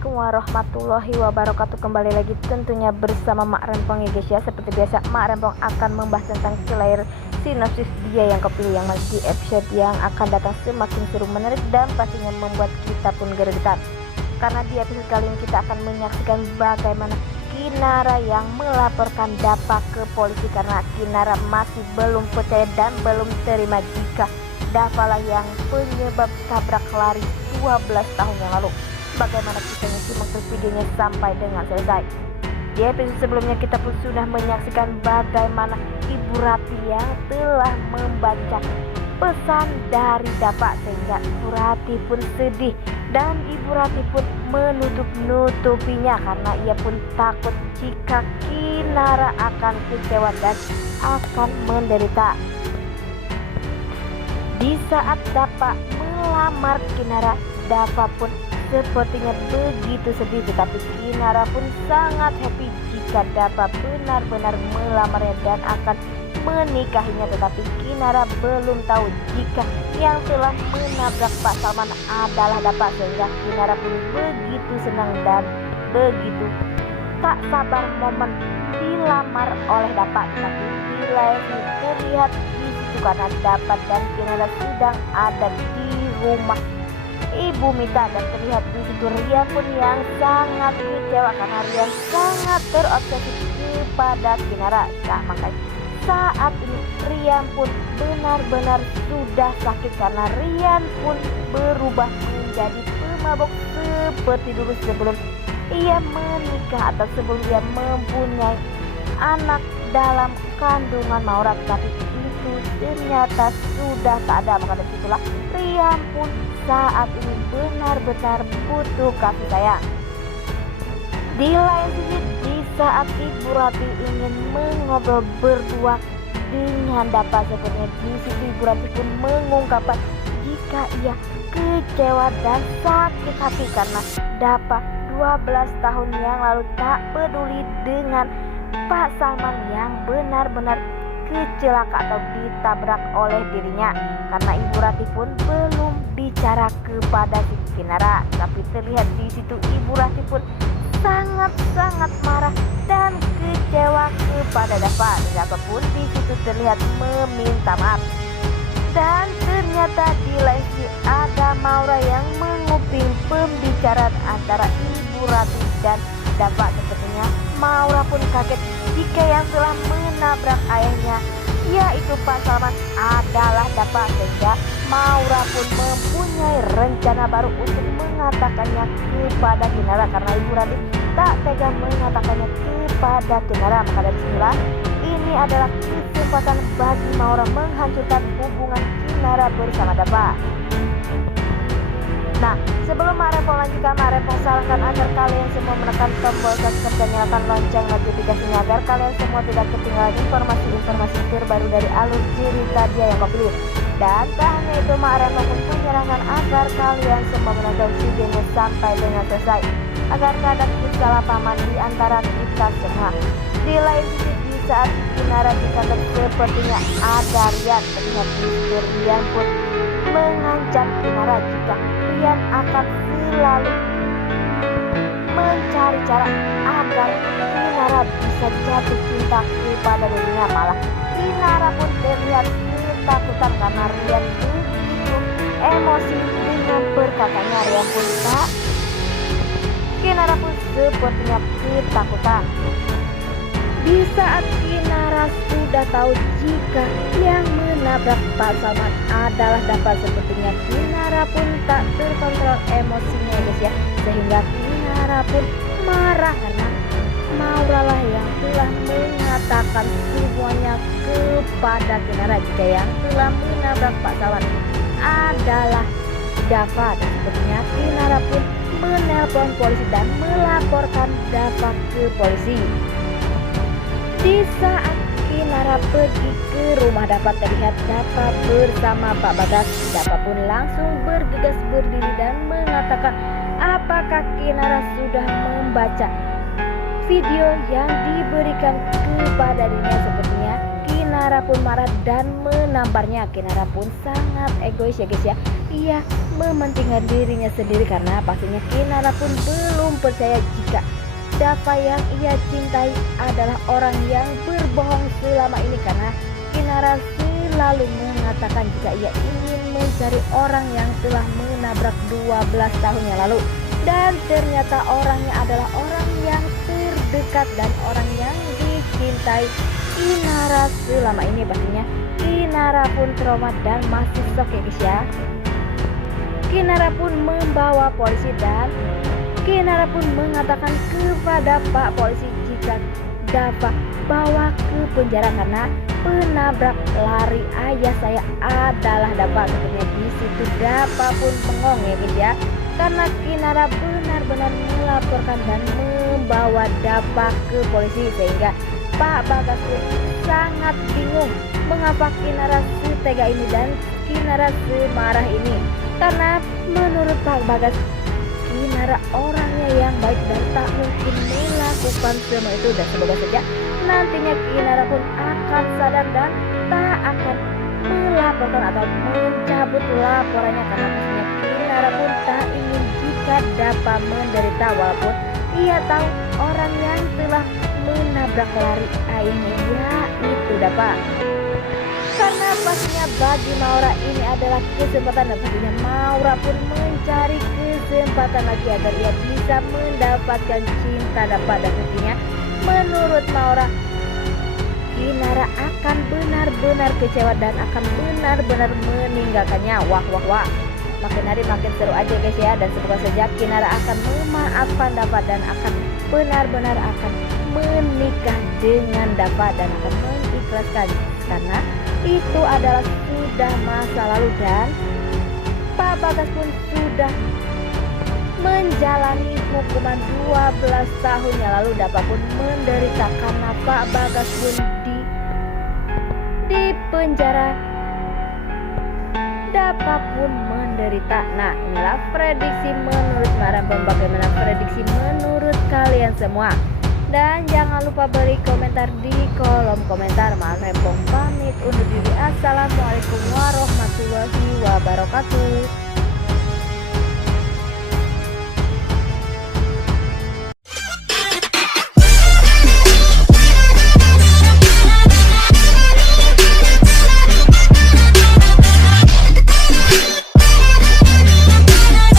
Assalamualaikum warahmatullahi wabarakatuh. Kembali lagi tentunya bersama Mak Rempong ya guys ya. Seperti biasa Mak Rempong akan membahas tentang trailer sinopsis Dia Yang Kau Pilih yang masih di episode yang akan datang semakin seru, menarik dan pastinya membuat kita pun gergetan. Karena di episode kali ini kita akan menyaksikan bagaimana Kinara yang melaporkan Dapa ke polisi karena Kinara masih belum percaya dan belum terima jika Dapa lah yang penyebab tabrak lari 12 tahun yang lalu. Bagaimana kisahnya, simak terus videonya sampai dengan selesai. Di episode sebelumnya kita pun sudah menyaksikan bagaimana Ibu Rati yang telah membaca pesan dari Dapa sehingga Ibu Rati pun sedih dan Ibu Rati pun menutup-nutupinya karena ia pun takut jika Kinara akan kecewa dan akan menderita. Di saat Dapa melamar Kinara, Dapa pun sepertinya begitu sedih, tetapi Kinara pun sangat happy jika Dapa benar-benar melamarnya dan akan menikahinya. Tetapi Kinara belum tahu jika yang telah menabrak Pak Salman adalah Dapa sehingga Kinara pun begitu senang dan begitu tak sabar momen dilamar oleh Dapa. Tetapi bila terlihat di situ karena Dapa dan Kinara sedang ada di rumah Ibu Mita dan terlihat di situ Rian pun yang sangat kecewa karena Rian sangat terobsesi kepada Kinara. Nah, makanya saat ini Rian pun benar-benar sudah sakit karena Rian pun berubah menjadi pemabok seperti dulu sebelum ia menikah atau sebelum ia mempunyai anak dalam kandungan Maura. Tapi itu ternyata sudah tak ada, maka dari itulah Rian pun saat ini benar-benar butuh kasih sayang. Di lain sisi, di saat Ibu Rati ingin mengobrol berdua dengan Dapa, sepertinya di situ Ibu Rati pun mengungkapkan jika ia kecewa dan sakit hati karena Dapa 12 tahun yang lalu tak peduli dengan Pak Salman yang benar-benar kecelakaan atau ditabrak oleh dirinya. Karena Ibu Rati pun belum bicara kepada si Kinara, tapi terlihat di situ Ibu Rati pun sangat-sangat marah dan kecewa kepada Dapa. Dapa pun di situ terlihat meminta maaf. Dan ternyata di lain sisi ada Maura yang menguping pembicaraan antara Ibu Rati dan Dapa. Sepertinya Maura pun kaget jika yang telah menabrak ayahnya yaitu Pak Salman adalah Dapa, sehingga Maura pun mempunyai rencana baru untuk mengatakannya kepada Kinara karena Ibu Rati tak tega mengatakannya kepada Kinara. Maka dari sinilah ini adalah kesempatan bagi Maura menghancurkan hubungan Kinara bersama Dapa. Nah, sebelum Mak Rempong lanjutkan, Mak Rempong sarankan agar kalian semua menekan tombol subscribe dan nyalakan lonceng notifikasinya agar kalian semua tidak ketinggalan informasi-informasi terbaru dari alur cerita Dia Yang Kau Pilih. Dan tak hanya itu, Mak Rempong pun menyarankan agar kalian semua menonton videonya sampai dengan selesai agar tak ada kesalahpahaman di antara kita semua. Di lain sisi, di saat Kinara di kantor sepertinya ada Rian. Terlihat Rian pun mengancam Kinara jika Rian akan selalu mencari cara agar Kinara bisa jatuh cinta kepada dirinya. Malah Kinara pun terlihat ketakutan karena Rian begitu emosi dengan perkataannya. Rian pun tak, Kinara pun sepertinya ketakutan. Di saat Kinara sudah tahu jika yang menabrak Pak Salman adalah Dapa, sepertinya Kinara pun tak terkontrol emosinya guys ya, sehingga Kinara pun marah karena Maura lah yang telah mengatakan semuanya kepada Kinara jika yang telah menabrak Pak Salman adalah Dapa. Dan sepertinya Kinara pun menelpon polisi dan melaporkan Dapa ke polisi. Di saat Kinara pergi ke rumah Dapa, terlihat Dapa bersama Pak Bagas. Dapa pun langsung bergegas berdiri dan mengatakan apakah Kinara sudah membaca video yang diberikan kepada dirinya. Sepertinya Kinara Kinara pun marah dan menamparnya. Kinara pun sangat egois ya guys ya. Ia mementingkan dirinya sendiri karena pastinya Kinara pun belum percaya jika Dava yang ia cintai adalah orang yang berbohong selama ini, karena Kinara selalu mengatakan jika ia ingin mencari orang yang telah menabrak 12 tahun yang lalu, dan ternyata orangnya adalah orang yang terdekat dan orang yang dicintai Kinara selama ini. Pastinya Kinara pun trauma dan masih shock ya guys ya. Kinara pun membawa polisi dan Kinara pun mengatakan kepada Pak Polisi jika Dava bawa ke penjara karena penabrak lari ayah saya adalah Dava. Sebenarnya di situ Dava pun bengong ya guys ya, karena Kinara benar-benar melaporkan dan membawa Dava ke polisi, sehingga Pak Bagas pun sangat bingung mengapa Kinara setega ini dan Kinara semarah ini, karena menurut Pak Bagas Kinara orangnya yang baik dan tak mungkin melakukan semua itu, dan semoga saja nantinya Kinara pun akan sadar dan tak akan melaporkan atau mencabut laporannya, karena pastinya Kinara pun tak ingin jika Dava menderita, walaupun ia tahu orang yang telah menabrak lari ayahnya yaitu Dava. Karena pastinya bagi Maura ini adalah kesempatan, dan pastinya Maura pun mencari kesempatan lagi agar ia bisa mendapatkan cinta Dava, dan pastinya menurut Maura Kinara akan benar-benar kecewa dan akan benar-benar meninggalkannya. Wah, makin hari makin seru aja guys ya, dan semoga saja Kinara akan memaafkan Dava dan akan benar-benar akan menikah dengan Dava dan akan mengikhlaskan, karena itu adalah sudah masa lalu, dan Pak Bagas pun sudah menjalani hukuman 12 tahun yang lalu. Dava pun menderita karena Pak Bagas pun di penjara. Dava pun menderita. Nah, inilah prediksi menurut Marambang. Bagaimana prediksi menurut kalian semua? Dan jangan lupa beri komentar di kolom komentar. Marambang pamit undur diri. Assalamualaikum warahmatullahi wabarakatuh.